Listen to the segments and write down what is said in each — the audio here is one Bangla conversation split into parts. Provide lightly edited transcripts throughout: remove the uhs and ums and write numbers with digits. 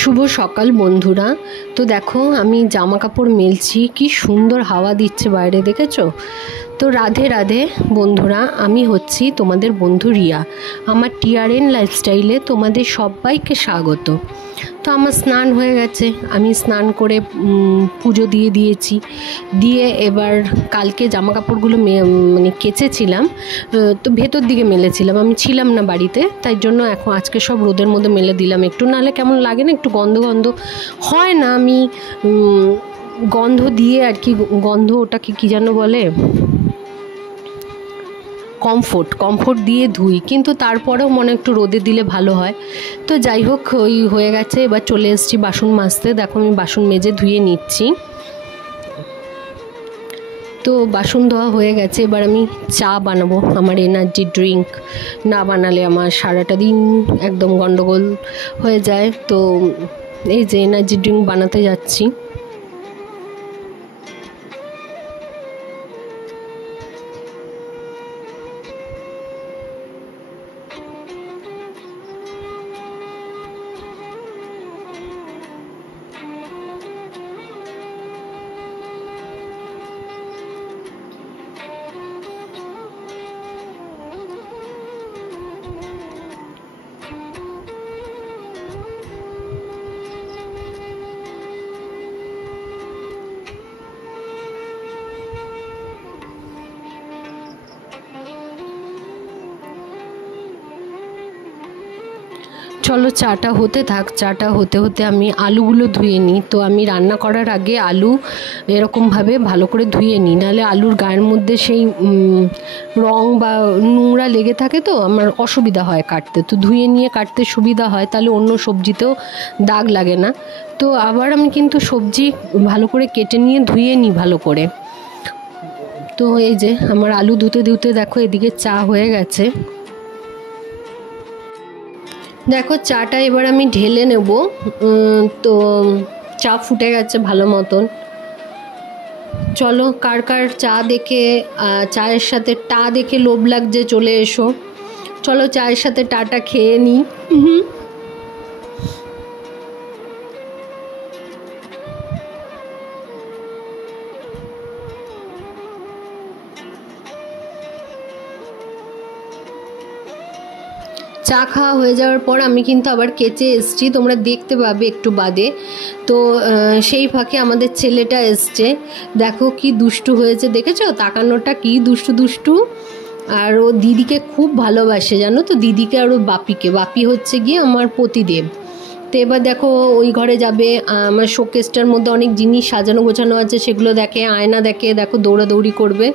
শুভ সকাল বন্ধুরা। তো দেখো আমি জামা কাপড় মেলছি, কি সুন্দর হাওয়া দিচ্ছে বাইরে, দেখেছো? তো রাধে রাধে বন্ধুরা, আমি হচ্ছি তোমাদের বন্ধু রিয়া। আমার টিআরএন লাইফস্টাইলে তোমাদের সবাইকে স্বাগত। তো আমার স্নান হয়ে গেছে, আমি স্নান করে পুজো দিয়েছি। দিয়ে এবার কালকে জামা কাপড়গুলো মানে কেচেছিলাম, তো ভেতর দিকে মেলেছিলাম, আমি ছিলাম না বাড়িতে, তাই জন্য এখন আজকে সব রোদের মধ্যে মেলে দিলাম। একটু নাহলে কেমন লাগে না, একটু গন্ধ গন্ধ হয় না? আমি গন্ধ দিয়ে আর কি, গন্ধ ওটাকে কী যেন বলে, কমফোর্ট দিয়ে ধুই, কিন্তু তারপরেও মনে একটু রোদে দিলে ভালো হয়। তো যাই হোক, ওই হয়ে গেছে। এবার চলে এসেছি বাসন মাজতে। দেখো আমি বাসন মেজে ধুয়ে নিচ্ছি। তো বাসন ধোয়া হয়ে গেছে, এবার আমি চা বানাবো, আমার এনার্জি ড্রিঙ্ক। না বানালে আমার সারাটা দিন একদম গন্ডগোল হয়ে যায়। তো এই যে এনার্জি ড্রিঙ্ক বানাতে যাচ্ছি। চলো চাটা হতে থাক। চাটা হতে হতে আমি আলুগুলো ধুয়ে নিই। তো আমি রান্না করার আগে আলু এরকমভাবে ভালো করে ধুয়ে নিই, নাহলে আলুর গায়ের মধ্যে সেই রং বা নোংরা লেগে থাকে, তো আমার অসুবিধা হয় কাটতে। তো ধুয়ে নিয়ে কাটতে সুবিধা হয়, তাহলে অন্য সবজিতেও দাগ লাগে না। তো আবার আমি কিন্তু সবজি ভালো করে কেটে নিয়ে ধুয়ে নিই ভালো করে। তো এই যে আমার আলু ধুতে ধুতে দেখো এদিকে চা হয়ে গেছে। দেখো চাটা এবার আমি ঢেলে নেব। তো চা ফুটে গেছে ভালো মতন। চলো, কার কার চা দেখে, চায়ের সাথে টা দেখে লোভ লাগছে, চলে এসো। চলো চায়ের সাথে টাটা খেয়ে নিই। চা খাওয়া হয়ে যাওয়ার পর আমি কিন্তু আবার কেচে এসছি, তোমরা দেখতে পাবে একটু বাদে। তো সেই ফাঁকে আমাদের ছেলেটা এসছে। দেখো কি দুষ্টু হয়েছে, দেখেছো? তাকানোটা কি দুষ্টু দুষ্টু। আর ও দিদিকে খুব ভালোবাসে, জানো তো, দিদিকে আর ও বাপিকে। বাপি হচ্ছে গিয়ে আমার পতিদেব। তো এবার দেখো ওই ঘরে যাবে, আমার শোকেসটার মধ্যে অনেক জিনিস সাজানো গোছানো আছে, সেগুলো দেখে, আয়না দেখে, দেখো দৌড়াদৌড়ি করবে।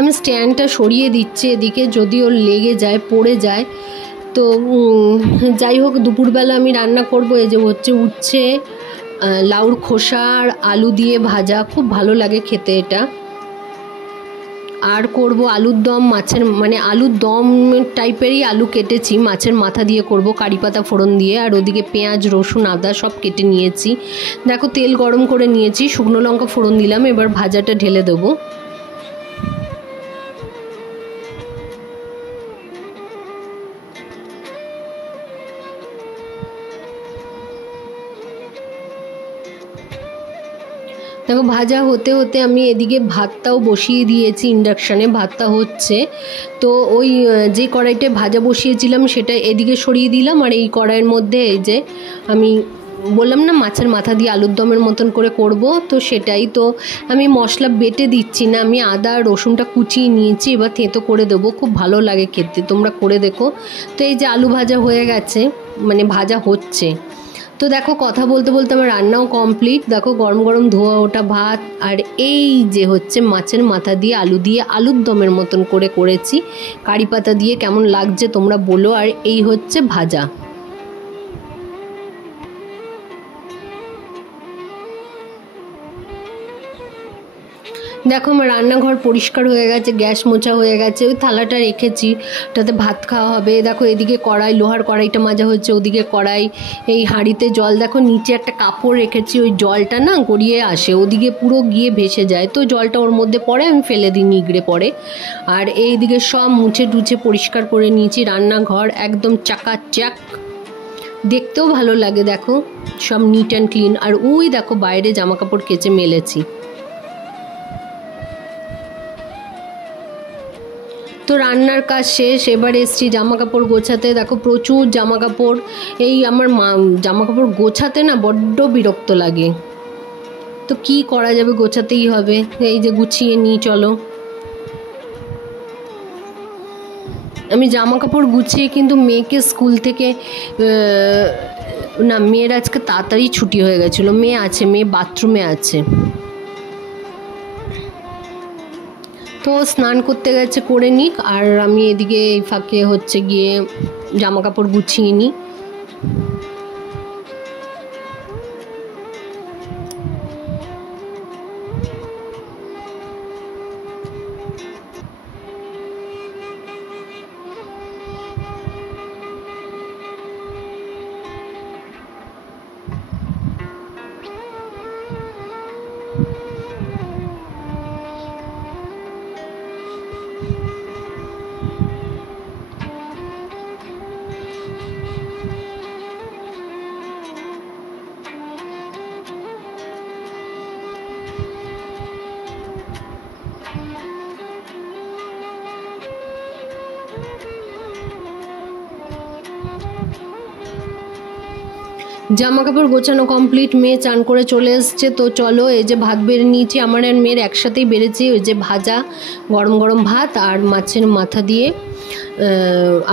আমি স্ট্যান্ডটা সরিয়ে দিচ্ছি এদিকে, যদি ওর লেগে যায়, পড়ে যায়। তো যাই হোক, দুপুরবেলা আমি রান্না করব। এই যে হচ্ছে উচ্ছে, লাউর খোসা আর আলু দিয়ে ভাজা, খুব ভালো লাগে খেতে এটা। আর করব আলুর দম, মাছের মানে আলুর দম টাইপেরই আলু কেটেছি, মাছের মাথা দিয়ে করব, কারি পাতা ফোড়ন দিয়ে। আর ওদিকে পেঁয়াজ, রসুন, আদা সব কেটে নিয়েছি। দেখো তেল গরম করে নিয়েছি, শুকনো লঙ্কা ফোড়ন দিলাম, এবার ভাজাটা ঢেলে দেবো। দেখো ভাজা হতে হতে আমি এদিকে ভাতটাও বসিয়ে দিয়েছি ইন্ডাকশানে, ভাতটা হচ্ছে। তো ওই যে কড়াইতে ভাজা বসিয়েছিলাম সেটা এদিকে সরিয়ে দিলাম, আর এই কড়াইয়ের মধ্যে এই যে আমি বললাম না মাছের মাথা দিয়ে আলুর দমের মতন করে করব, তো সেটাই। তো আমি মশলা বেটে দিচ্ছি না, আমি আদা আর রসুনটা কুচিয়ে নিয়েছি, এবার থেঁতো করে দেবো, খুব ভালো লাগে খেতে, তোমরা করে দেখো। তো এই যে আলু ভাজা হয়ে গেছে, মানে ভাজা হচ্ছে। তো দেখো কথা বলতে বলতে আমার রান্নাও কমপ্লিট। দেখো গরম গরম ধোয়া ওটা ভাত, আর এই যে হচ্ছে মাছের মাথা দিয়ে আলু দিয়ে আলুর দমের মতন করে করেছি, কারি পাতা দিয়ে। কেমন লাগছে তোমরা বলো। আর এই হচ্ছে ভাজা। দেখো আমার রান্নাঘর পরিষ্কার হয়ে গেছে, গ্যাস মোছা হয়ে গেছে, ওই থালাটা রেখেছি, ওটাতে ভাত খাওয়া হবে। দেখো এদিকে কড়াই, লোহার কড়াইটা মাজা হচ্ছে, ওদিকে কড়াই, এই হাঁড়িতে জল, দেখো নিচে একটা কাপড় রেখেছি, ওই জলটা না গড়িয়ে আসে, ওদিকে পুরো গিয়ে ভেসে যায়, তো জলটা ওর মধ্যে পড়ে, আমি ফেলে দিই নিগড়ে পড়ে। আর এইদিকে সব মুছে টুছে পরিষ্কার করে নিয়েছি, রান্নাঘর একদম চাকাচাক, দেখতেও ভালো লাগে, দেখো সব নিট অ্যান্ড ক্লিন। আর ওই দেখো বাইরে জামা কাপড় কেচে মেলেছি। তো রান্নার কাজ শেষ, এবার এসছি জামা কাপড় গোছাতে। দেখো প্রচুর জামা কাপড়, এই আমার জামা কাপড় গোছাতে না বড্ড বিরক্ত লাগে, তো কি করা যাবে, গোছাতেই হবে। এই যে গুছিয়ে নিই, চলো। আমি জামা কাপড় গুছিয়ে কিন্তু মেয়েকে স্কুল থেকে না, মেয়ের আজকে তাড়াতাড়ি ছুটি হয়ে গেছিলো, মেয়ে আছে, মেয়ে বাথরুমে আছে, তো স্নান করতে গেছে, করে নিক, আর আমি এদিকে এই ফাঁকে হচ্ছে গিয়ে জামা কাপড় গুছিয়ে নিই। জামা কাপড় গোছানো কমপ্লিট, মেয়ে চান করে চলে এসছে। তো চলো, এই যে ভাত বেড়ে নিয়েছি, আমার আর মেয়ের একসাথেই বেড়েছি, ওই যে ভাজা গরম গরম ভাত আর মাছের মাথা দিয়ে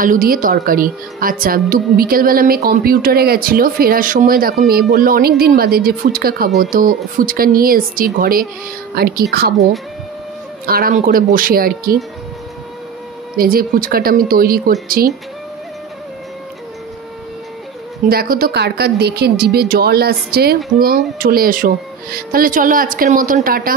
আলু দিয়ে তরকারি। আচ্ছা, বিকেলবেলা মেয়ে কম্পিউটারে গেছিলো, ফেরার সময় দেখো মেয়ে বললো অনেক দিন বাদে যে ফুচকা খাবো, তো ফুচকা নিয়ে এসছি ঘরে আর কি, খাবো আরাম করে বসে আর কি। এই যে ফুচকাটা আমি তৈরি করছি, দেখো তো কার কার দেখে জিভে জল আসছে পুরো, চলে এসো। তাহলে চলো আজকের মতন টাটা।